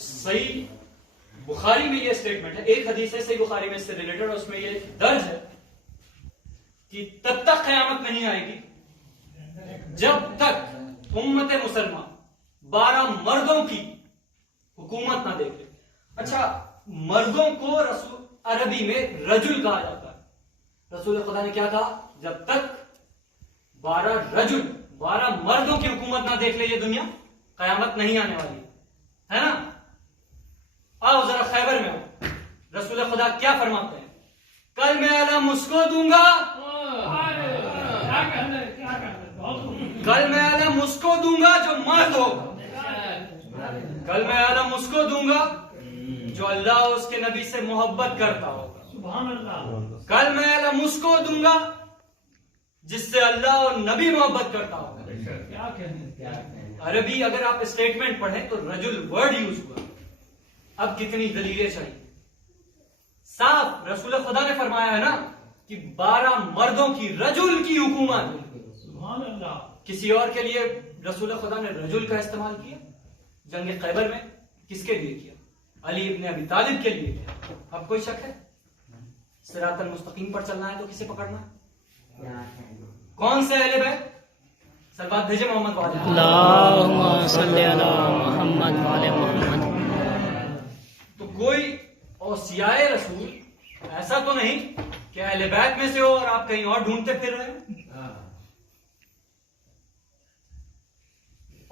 सही बुखारी में ये स्टेटमेंट है, एक हदीस है सही बुखारी में इससे रिलेटेड, उसमें ये दर्ज है कि तब तक क़यामत नहीं आएगी जब तक उम्मत मुसलमान 12 मर्दों की हुकूमत ना देखे। अच्छा, मर्दों को रसूल अरबी में रजुल कहा जाता है। रसूल खुदा ने क्या कहा? जब तक 12 मर्दों की हुकूमत ना देख ले ये दुनिया, कयामत नहीं आने वाली है ना। आओ जरा खैबर में आओ, रसूल खुदा क्या फरमाते हैं? कल मैं अलम उसको दूंगा, कल मैं अलम उसको दूंगा जो मर्द होगा, कल मैं अलम उसको दूंगा जो अल्लाह और उसके नबी से मोहब्बत करता होगा, सुभान अल्लाह। कल मैं अलम उसको दूंगा जिससे अल्लाह और नबी मोहब्बत करता होगा। अरबी अगर आप स्टेटमेंट पढ़ें तो रजुल वर्ड यूज हुआ। अब कितनी दलीलें चाहिए? साफ रसूल खुदा ने फरमाया है ना कि 12 मर्दों की रजुल की हुकूमत। सुभान अल्लाह। किसी और के लिए रसूल खुदा ने रजुल का इस्तेमाल किया? जंग खैबर में किसके लिए किया? अली इब्ने अबी तालिब के लिए किया। अब कोई शक है? सिरातल मुस्तकीम पर चलना है तो किसे पकड़ना है? कौन से अहले बैत? सलवात भेजे मोहम्मद वाले, अल्लाहुम्मा सल्ली अला मुहम्मद वाले मोहम्मद। तो कोई औसियाए रसूल ऐसा तो नहीं कि अहले बैत में से हो और आप कहीं और ढूंढते फिर रहे हो।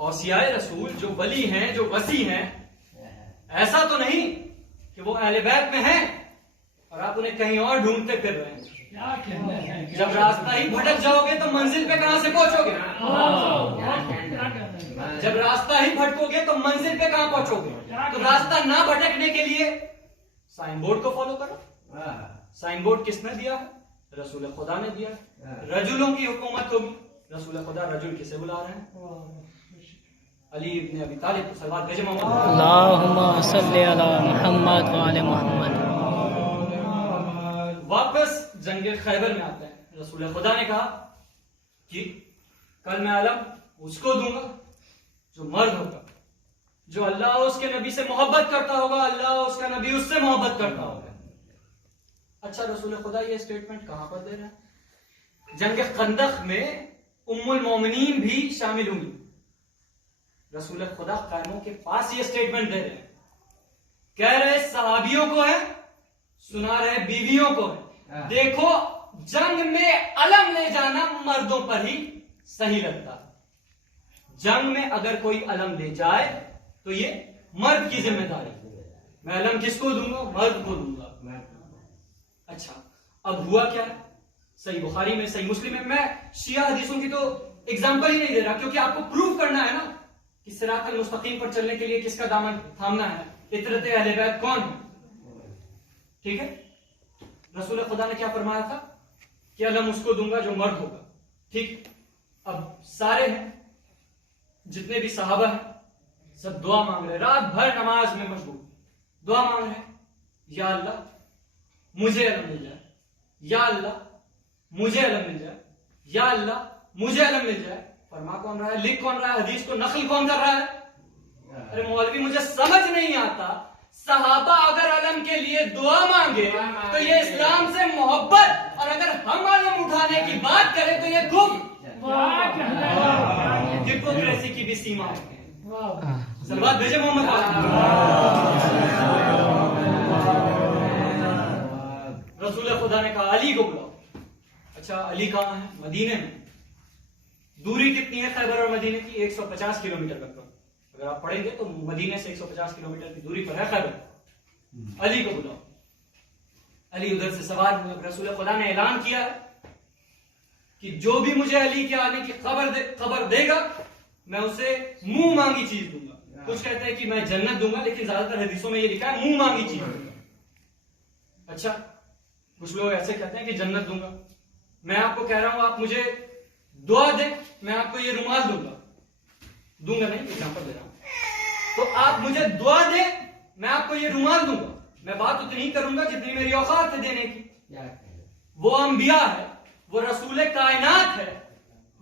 औसियाए रसूल जो वली हैं, जो वसी हैं, ऐसा तो नहीं कि वो अहले बैत में हैं और आप उन्हें कहीं और ढूंढते फिर रहे हैं। जब रास्ता ही भटक जाओगे तो मंजिल पे कहां से पहुंचोगे? जब रास्ता ही भटकोगे तो मंजिल पे कहां पहुंचोगे? तो रास्ता ना भटकने के लिए साइन बोर्ड को फॉलो करो। साइन बोर्ड किसने दिया है? रसूल खुदा ने दिया है। रजुलों की हुकूमत होगी। रसूल खुदा रजुल किसे बुला रहे हैं? अली इब्ने अबी तालिब। सल्लल्लाहु अलैहि वसल्लम, अल्लाहुम्मा सल्ली अला मुहम्मद व आले मुहम्मद। वापस जंग खैबर में आते हैं। रसूल खुदा ने कहा कि कल मैं अलम उसको दूंगा जो मर्द होगा, जो अल्लाह और उसके नबी से मोहब्बत करता होगा, अल्लाह और उसका नबी उससे मोहब्बत करता होगा। अच्छा, रसूल खुदा ये स्टेटमेंट कहां पर दे रहे हैं? जंग खंदक में उम्मुल मोमिनीन भी शामिल हुई। रसूल खुदा खैमों के पास ये स्टेटमेंट दे रहे हैं, कह रहे सहाबियों को है, सुना रहे बीवियों को है, देखो जंग में अलम ले जाना मर्दों पर ही सही लगता है। जंग में अगर कोई अलम ले जाए तो ये मर्द की जिम्मेदारी। मैं अलम किसको दूंगा? मर्द को दूंगा। अच्छा, अब हुआ क्या है? सही बुखारी में, सही मुस्लिम में, मैं शिया हदीसों की तो एग्जांपल ही नहीं दे रहा क्योंकि आपको प्रूव करना है ना कि सिरातल मुस्तकीम पर चलने के लिए किसका दामन थामना है, इतरत अहले बैत कौन है। ठीक है, रसूल खुदा ने क्या फरमाया था कि अलम उसको दूंगा जो मर्द होगा। ठीक, अब सारे हैं, जितने भी सहाबा हैं, सब दुआ मांग रहे, रात भर नमाज में मशगूल दुआ मांग रहे, या अल्लाह मुझे अलम मिल जाए, या अल्लाह मुझे अलम मिल जाए, या अल्लाह मुझे अलम मिल जाए। फरमा कौन रहा है? लिख कौन रहा है? हदीस को नकल कौन कर रहा है? अरे मौलवी, मुझे समझ नहीं आता, सहाबा अगर अलम के लिए दुआ मांगे तो ये इस्लाम से मोहब्बत, और अगर हम अलम उठाने की बात करें तो ये हिपोक्रेसी की भी सीमा है। सलवात भेजे मोहम्मद। रसूल खुदा ने कहा अली को बुलाओ। अच्छा, अली कहाँ है? मदीने में। दूरी कितनी है खैबर और मदीने की? 150 किलोमीटर लगभग। अगर आप पढ़ेंगे तो मदीने से 150 किलोमीटर की दूरी पर है खैबर। अली को बुलाओ। अली उधर से सवार हुए। रसूल खुदा ने ऐलान किया कि जो भी मुझे अली के आने की खबर देगा मैं उसे मुंह मांगी चीज दूंगा। कुछ कहते हैं कि मैं जन्नत दूंगा, लेकिन ज्यादातर हदीसों में ये लिखा है मुंह मांगी चीज दूंगा। अच्छा, कुछ लोग ऐसे कहते हैं कि जन्नत दूंगा। मैं आपको कह रहा हूं, आप मुझे दुआ दे, मैं आपको ये रुमाल दूंगा नहीं, एग्जांपल दे रहा हूं। तो आप मुझे दुआ दे, मैं आपको ये रुमाल दूंगा। मैं बात उतनी ही करूंगा जितनी मेरी औकात है देने की। वो अंबिया है, वो रसूल कायनात है,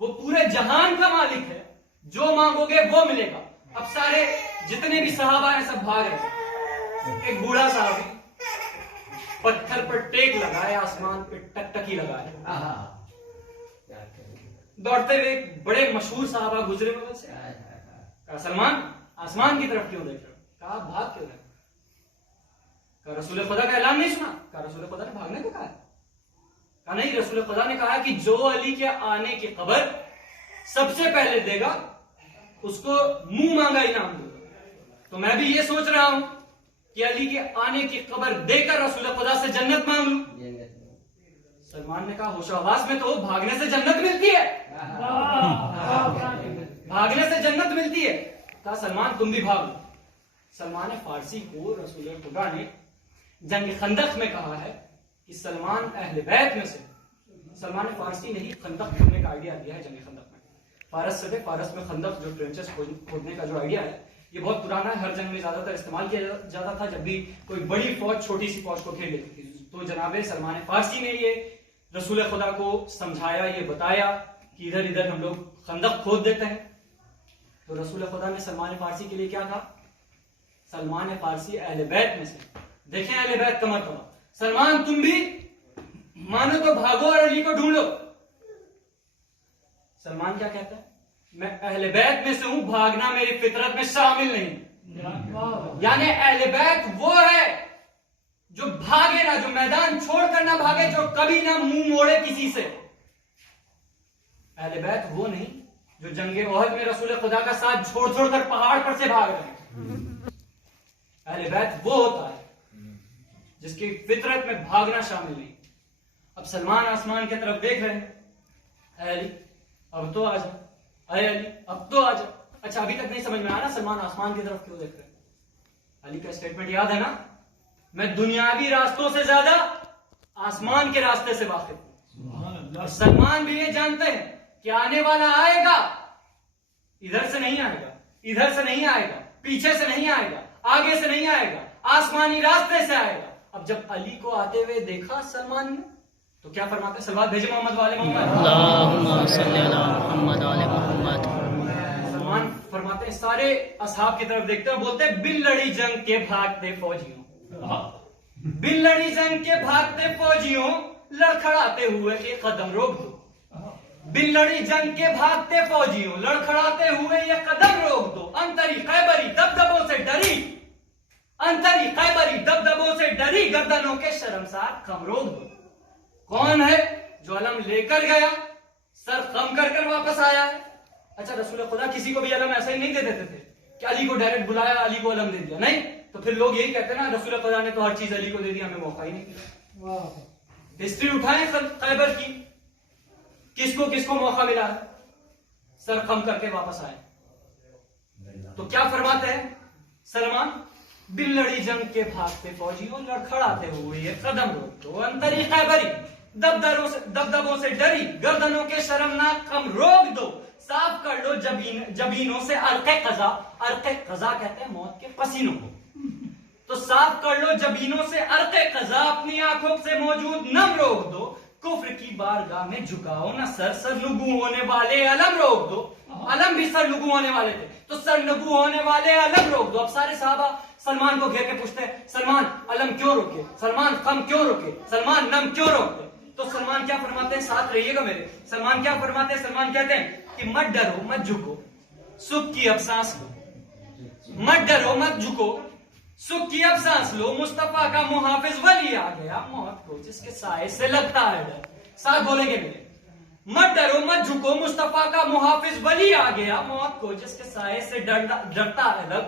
वो पूरे जहान का मालिक है। जो मांगोगे वो मिलेगा। अब सारे जितने भी सहाबा हैं सब भाग रहे हैं। एक बूढ़ा साहब पत्थर पर टेक लगाए, आसमान पे टकटकी लगाए, दौड़ते हुए एक बड़े मशहूर साहबा गुजरे बगल से। कहा सलमान आसमान की तरफ क्यों देख रहे हो? कहा भाग क्यों रहे? कहा रसूल खुदा का ऐलान नहीं सुना? कहा रसूल खुदा ने भागने को कहा? कहा नहीं, रसूल खुदा ने कहा कि जो अली के आने की खबर सबसे पहले देगा उसको मुंह मांगा इनाम दूंगा। तो मैं भी ये सोच रहा हूं कि अली के आने की खबर देकर रसूल खुदा से जन्नत मांग लूं। सलमान ने कहा होशोहवास में तो भागने से जन्नत मिलती है, भागने से जन्नत मिलती है। कहा सलमान तुम भी भाग लो। सलमान फारसी को रसूल खुदा ने जंग खंदक में कहा है कि सलमान अहले बैत में से, सलमान फारसी ने ही खंदक खोदने का आइडिया दिया है। जंग खंदक में फारस से थे, फारस में खंदक जो ट्रेंचेस खोदने का जो आइडिया है ये बहुत पुराना है। हर जंग में ज्यादातर इस्तेमाल किया जाता था जब भी कोई बड़ी फौज छोटी सी फौज को घेर लेती थी। तो जनाबे सलमान फारसी ने ये रसूल खुदा को समझाया, ये बताया कि इधर इधर हम लोग खंदक खोद देते हैं। तो रसूल खुदा ने सलमान फारसी के लिए क्या कहा? सलमान फारसी अहले बैत में से, देखें अहले बैत का मर्तबा। सलमान तुम भी मानो तो भागो और अली को ढूंढो। सलमान क्या कहता है? मैं अहले बैत में से हूं, भागना मेरी फितरत में शामिल नहीं। यानी अहले बैत वो है जो भागे ना, जो मैदान छोड़कर ना भागे, जो कभी ना मुंह मोड़े किसी से। अहले बैत वो नहीं जो जंगे ओहद में रसूल खुदा का साथ छोड़ छोड़कर पहाड़ पर से भाग रहे हैं। अहले बैत वो होता है जिसकी फितरत में भागना शामिल नहीं। अब सलमान आसमान की तरफ देख रहे हैं, अली अब तो आ जा, अरे अली अब तो आ जा। अच्छा अभी तक नहीं समझ में आया ना सलमान आसमान की तरफ क्यों देख रहे हैं? अली का स्टेटमेंट याद है ना, मैं दुनियावी रास्तों से ज्यादा आसमान के रास्ते से वाकिफ हूं। और सलमान भी ये जानते हैं कि आने वाला आएगा, इधर से नहीं आएगा, इधर से नहीं आएगा, पीछे से नहीं आएगा, आगे से नहीं आएगा, आसमानी रास्ते से आएगा। अब जब अली को आते हुए देखा सलमान ने तो क्या फरमाते? सलवात भेजे मोहम्मद वाले मोहम्मद। सलमान फरमाते सारे असहाब की तरफ देखते हैं, बोलते बिन लड़ी जंग के भागते फौजियों, बिन लड़ी जंग के भागते फौजियों, लड़खड़ाते हुए एक कदम रोक दो। बिन लड़ी जंग के भागते फौजियों, लड़खड़ाते हुए ये कदम रोक दो। अंतरी खैबरी दबदबों से डरी, अंतरी खैबरी दबदबों से डरी, गर्दनों के शर्मसार खम रोक दो। कौन है जो अलम लेकर गया, सर खम कर कर वापस आया है? अच्छा रसूल खुदा किसी को भी अलम ऐसा ही नहीं दे देते थे कि अली को डायरेक्ट बुलाया, अली को अलम दे दिया, नहीं। तो फिर लोग यही कहते हैं ना रसूल खुदा ने तो हर चीज अली को दे दी, हमें मौका ही नहीं दिया। हिस्ट्री उठाएं खैबर की, किसको किसको मौका मिला है, सर खम करके वापस आए। तो क्या फरमाते हैं सलमान? बिन लड़ी जंग के भागते फौजियों, लड़खड़ाते हुए ये कदम रोक दो। अंतरी खैबरी दबदबों से डरी, गर्दनों के शर्मनाक खम रोक दो। साफ कर लो जबीनों से अर्क़े क़ज़ा, अर्क़े क़ज़ा कहते हैं मौत के पसीनों को। तो साफ कर लो जबीनों से अर्क़े क़ज़ा, अपनी आंखों से मौजूद नम रोक दो। कुफ्र की बारगाह में झुकाओ ना सर, सरनुगू होने वाले अलम रोक दो। अलम भी सरनुगू होने वाले थे, तो सरनुगू होने वाले अलम रोक दो। अब सारे साहबा सलमान को घेर के पूछते हैं, सलमान अलम क्यों रोके, सलमान खम क्यों रोके, सलमान नम क्यों रोकते? तो सलमान क्या फरमाते हैं, साथ रहिएगा मेरे। सलमान क्या फरमाते हैं? सलमान कहते हैं कि मत डरो मत झुको, सुख की अब सांस लो। मत डरो मत झुको, सुख की अब सांस लो। मुस्तफा का मुहाफिज वली आ गया, मौत को जिसके साए से लगता है डर। साथ बोलेंगे मेरे, मत डरो मत झुको, मुस्तफा का मुहाफिज वली आ गया, मौत को जिसके साए से डरता है डर,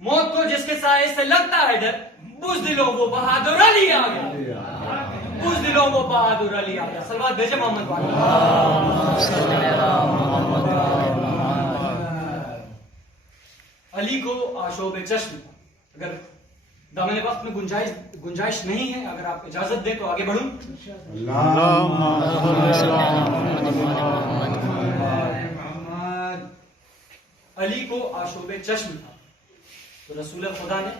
मौत को जिसके साए से लगता है डर। बुज़दिलों वो बहादुर अली आ गया, बुज़दिलों वो बहादुर अली आ गया। सलवात भेजे मोहम्मद वाले। अली को आशोब चश्म, अगर दामन वक्त में गुंजाइश नहीं है, अगर आप इजाजत दें तो आगे बढ़ूं। अली को आशोब चश्म था, तो रसूल खुदा ने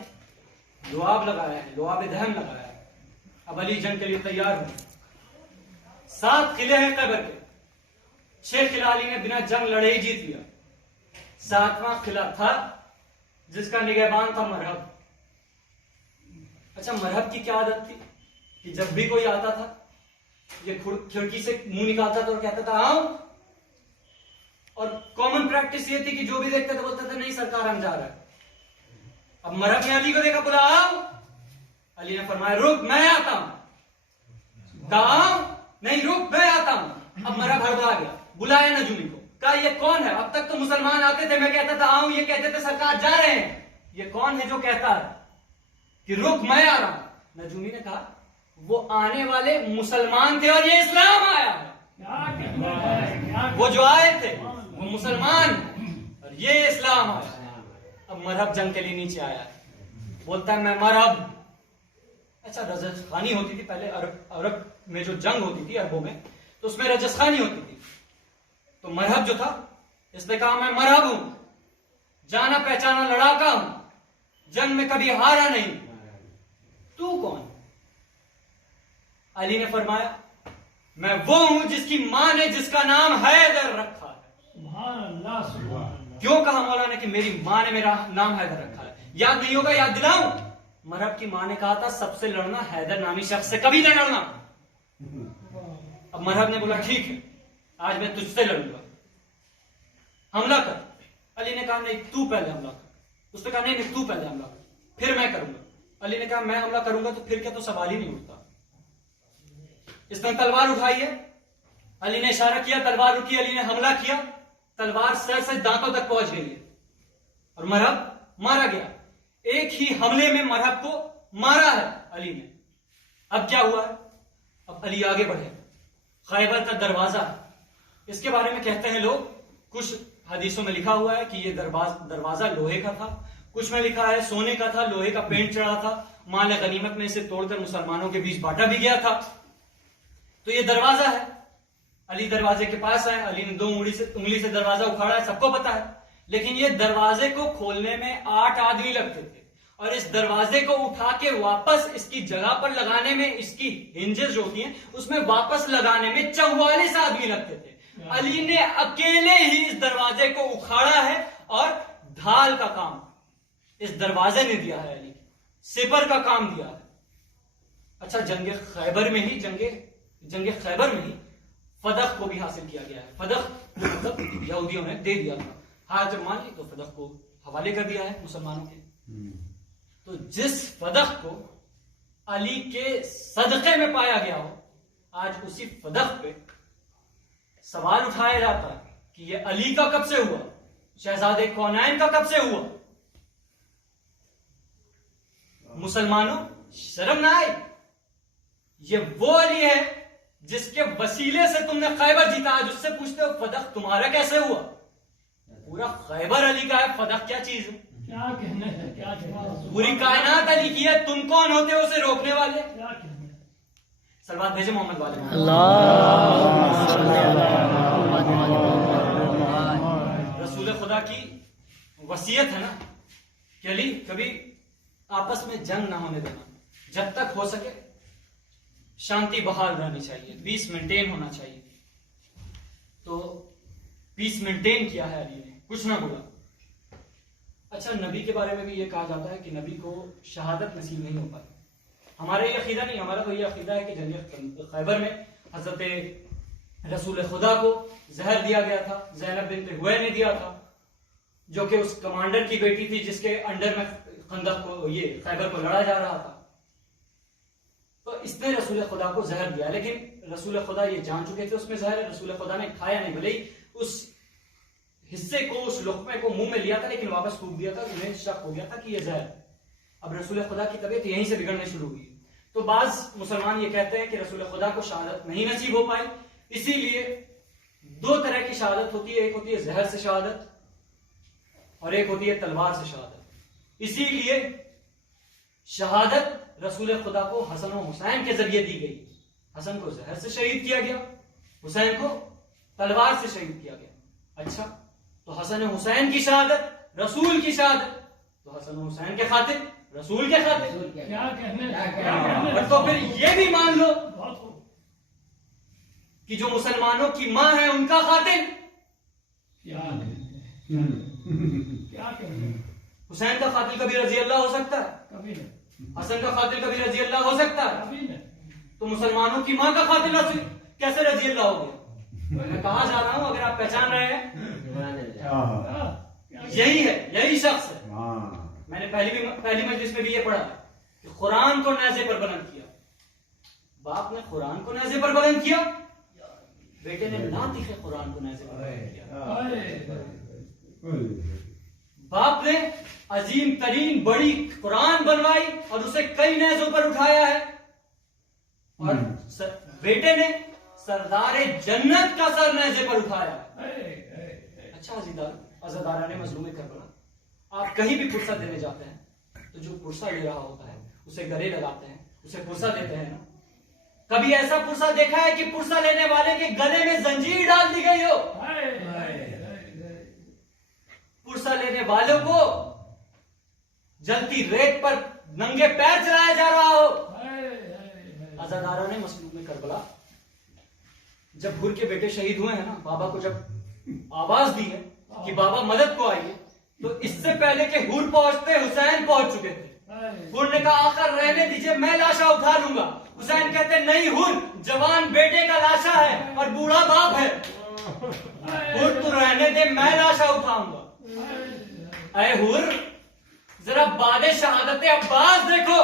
लुआब लगाया है, लुआब दहम लगाया है। अब अली जंग के लिए तैयार हुए। 7 किले हैं खैबर के, 6 किला अली ने बिना जंग लड़े ही जीत लिया। 7वां किला था जिसका निगहबान था मरहब। अच्छा, मरहब की क्या आदत थी कि जब भी कोई आता था ये खिड़की से मुंह निकालता था और कहता था आओ, और कॉमन प्रैक्टिस ये थी कि जो भी देखते थे बोलते थे नहीं सरकार हम जा रहे हैं। अब मरहब ने अली को देखा, बोला आओ। अली ने फरमाया रुक मैं आता हूं। नहीं रुक मैं आता हूं। अब मरहब हड़बड़ा गया, बुलाया नजूमी को, कहा ये कौन है? अब तक तो मुसलमान आते थे, मैं कहता था आऊं, ये कहते थे सरकार जा रहे हैं, ये कौन है जो कहता है कि रुक मैं आ रहा हूं? नजूमी ने कहा वो आने वाले मुसलमान थे और ये इस्लाम आया है। वो जो आए थे वो मुसलमान और ये इस्लाम आया। अब मरहब जंग के लिए नीचे आया, बोलता है मैं मरहब। अच्छा, रजसखानी होती थी पहले अरब में, जो जंग होती थी अरबों में, तो उसमें रजसखानी होती थी। तो मरहब जो था इसने कहा मैं मरहब हूं, जाना पहचाना लड़ाका हूं, जंग में कभी हारा नहीं। तू कौन? अली ने फरमाया मैं वो हूं जिसकी मां ने जिसका नाम हैदर रखा है। सुभान अल्लाह, सुभान अल्लाह। क्यों कहा मौलाना कि मेरी मां ने मेरा नाम हैदर रखा है? याद नहीं होगा, याद दिलाऊं। मरहब की मां ने कहा था सबसे लड़ना, हैदर नामी शख्स से कभी नहीं लड़ना। अब मरहब ने बोला ठीक है आज मैं तुझसे लड़ूंगा, हमला कर। अली ने कहा नहीं तू पहले हमला कर। उसने कहा नहीं तू पहले हमला कर, फिर मैं करूंगा। अली ने कहा मैं हमला करूंगा तो फिर क्या? तो सवाल ही नहीं उठता। इसने तलवार उठाई है, अली ने इशारा किया, तलवार उठी, अली ने हमला किया, तलवार सर से दांतों तक पहुंच गई है और मरहब मारा गया। एक ही हमले में मरहब को मारा है अली ने। अब क्या हुआ है? अब अली आगे बढ़े, खैबर का दरवाजा, इसके बारे में कहते हैं लोग, कुछ हदीसों में लिखा हुआ है कि ये दरवाजा लोहे का था, कुछ में लिखा है सोने का था, लोहे का पेंट चढ़ा था, माल गनीमत में इसे तोड़कर मुसलमानों के बीच बांटा भी गया था। तो ये दरवाजा है। अली दरवाजे के पास आए, अली ने 2 उंगली से दरवाजा उखाड़ा है, सबको पता है। लेकिन ये दरवाजे को खोलने में 8 आदमी लगते थे और इस दरवाजे को उठा के वापस इसकी जगह पर लगाने में, इसकी हिंजेस जो होती हैं उसमें वापस लगाने में 44 आदमी लगते थे। अली ने अकेले ही इस दरवाजे को उखाड़ा है और ढाल का काम इस दरवाजे ने दिया है, अली सिपर का काम दिया है। अच्छा, जंगे खैबर में ही फदक को भी हासिल किया गया है। फदक मतलब यहूदियों ने दे दिया था, हार जब मान ली तो फदक को हवाले कर दिया है मुसलमानों के। तो जिस फदक को अली के सदक़े में पाया गया हो, आज उसी फदक पे सवाल उठाया जाता है कि ये अली का कब से हुआ, शहजादे कौनैन का कब से हुआ। मुसलमानों शर्म ना आए? ये वो अली है जिसके वसीले से तुमने खैबर जीता, आज उससे पूछते हो फदक तुम्हारा कैसे हुआ? पूरा खैबर अली का है, फदक क्या चीज है? क्या कहने है, क्या पूरी कायनात अली की है, तुम कौन होते हो उसे रोकने वाले? क्या कहने? सलवात भेजे मोहम्मद वाले। रसूल खुदा की वसीयत है ना कि अली कभी आपस में जंग ना होने देना, जब तक हो सके शांति बहाल रहनी चाहिए, पीस मेंटेन होना चाहिए। तो पीस मेंटेन किया है अली ने, कुछ ना बोला। अच्छा, नबी के बारे में भी ये कहा जाता है कि नबी को शहादत नसीब नहीं हो पाई। हमारा ये अकीदा नहीं, हमारा तो ये अकीदा है कि जंग खैबर में हजरत रसूल खुदा को जहर दिया गया था, ज़ैनब बिन्त हुवै ने दिया था, जो कि उस कमांडर की बेटी थी जिसके अंडर में खंदक को, ये खैबर को लड़ा जा रहा था। तो इसने रसूल खुदा को जहर दिया, लेकिन रसूल खुदा ये जान चुके थे उसमें जहर है, रसूल खुदा ने खाया नहीं, भले ही उस हिस्से को, उस लुक़्मे को मुंह में लिया था लेकिन वापस थूक दिया था। उन्हें शक हो गया था कि ये जहर। अब रसूल खुदा की तबीयत यहीं से बिगड़ने शुरू हुई। तो बाज मुसलमान ये कहते हैं कि रसूल खुदा को शहादत नहीं नसीब हो पाई, इसीलिए 2 तरह की शहादत होती है, एक होती है जहर से शहादत और एक होती है तलवार से शहादत। इसीलिए शहादत रसूल खुदा को हसन और हुसैन के जरिए दी गई। हसन को जहर से शहीद किया गया, हुसैन को तलवार से शहीद किया गया। अच्छा, तो हसन और हुसैन की शहादत रसूल की शहादत, तो हसन और हुसैन के खातिर रसूल के खातिर। क्या कहने? और तो फिर ये भी मान लो कि जो मुसलमानों की मां है उनका खातिर। क्या कहें? हुसैन का कातिल कभी रजी अल्लाह हो सकता है? कभी नहीं, हसन का कातिल कभी रजी अल्लाह हो सकता है? कभी नहीं। तो मुसलमानों की मां का कातिल कैसे रजी अल्लाह हो गया? मैं कहा जा रहा हूं, अगर आप पहचान रहे हैं, हाँ, यही है, यही शख्स है। हाँ, मैंने पहली मजलिस में भी ये पढ़ा कि कुरान को नेज़े पर बुलंद किया। बाप ने कुरान को नेज़े पर बुलंद किया, बेटे ने लाती के कुरान को नेज़े पर बुलंद किया। बाप ने अजीम तरीन बड़ी कुरान बनवाई और उसे कई नेज़ों पर उठाया है, और बेटे ने सरदारे जन्नत का सर नेज़े पर उठाया। अच्छा अज़ादारा ने मज़लूम करबला, आप कहीं भी पुरसा देने जाते हैं तो जो पुरसा ले रहा होता है उसे गले लगाते हैं, उसे पुरसा देते हैं ना। कभी ऐसा पुरसा देखा है कि पुरसा लेने वाले के गले में जंजीर डाल दी गई हो? पुरसा लेने वालों को जलती रेत पर नंगे पैर चलाया जा रहा हो। अज़ादारा ने मसलूम करबला जब हुर के बेटे शहीद हुए हैं ना, बाबा को जब आवाज दी है कि बाबा मदद को आइए, तो इससे पहले कि हुर पहुंचते हुसैन पहुंच चुके थे। हुर ने कहा आखिर रहने दीजिए, मैं लाशा उठा लूंगा। हुसैन कहते नहीं हुर, जवान बेटे का लाशा है और बूढ़ा बाप है, हुर तू रहने दे, मैं लाशा उठाऊंगा। अरे हुर, जरा बादे शहादत अब्बास देखो,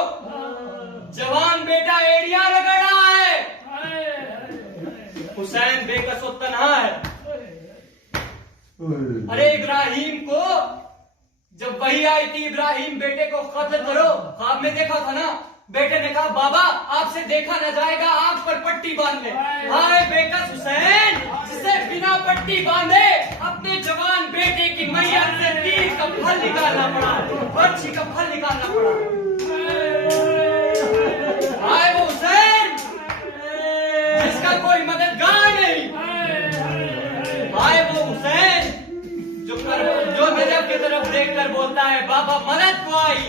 जवान बेटा एरिया रगड़ रहा है, हुसैन बेकसो तन्हा है। अरे इब्राहिम को जब वही आई थी, इब्राहिम बेटे को कत्ल करो, ख्वाब में देखा था ना, बेटे ने कहा बाबा आपसे देखा न जाएगा, आंख पर पट्टी बांध ले। हाय बेकस हुसैन, जिसे बिना पट्टी बांधे अपने जवान बेटे की मैयत से तीर का फल निकालना पड़ा, बर्छी का फल निकालना पड़ा। हाय वो हुसैन जिसका कोई मददगार नहीं, हाय वो हुसैन जो नजर की तरफ देखकर बोलता है बाबा मदद को आई।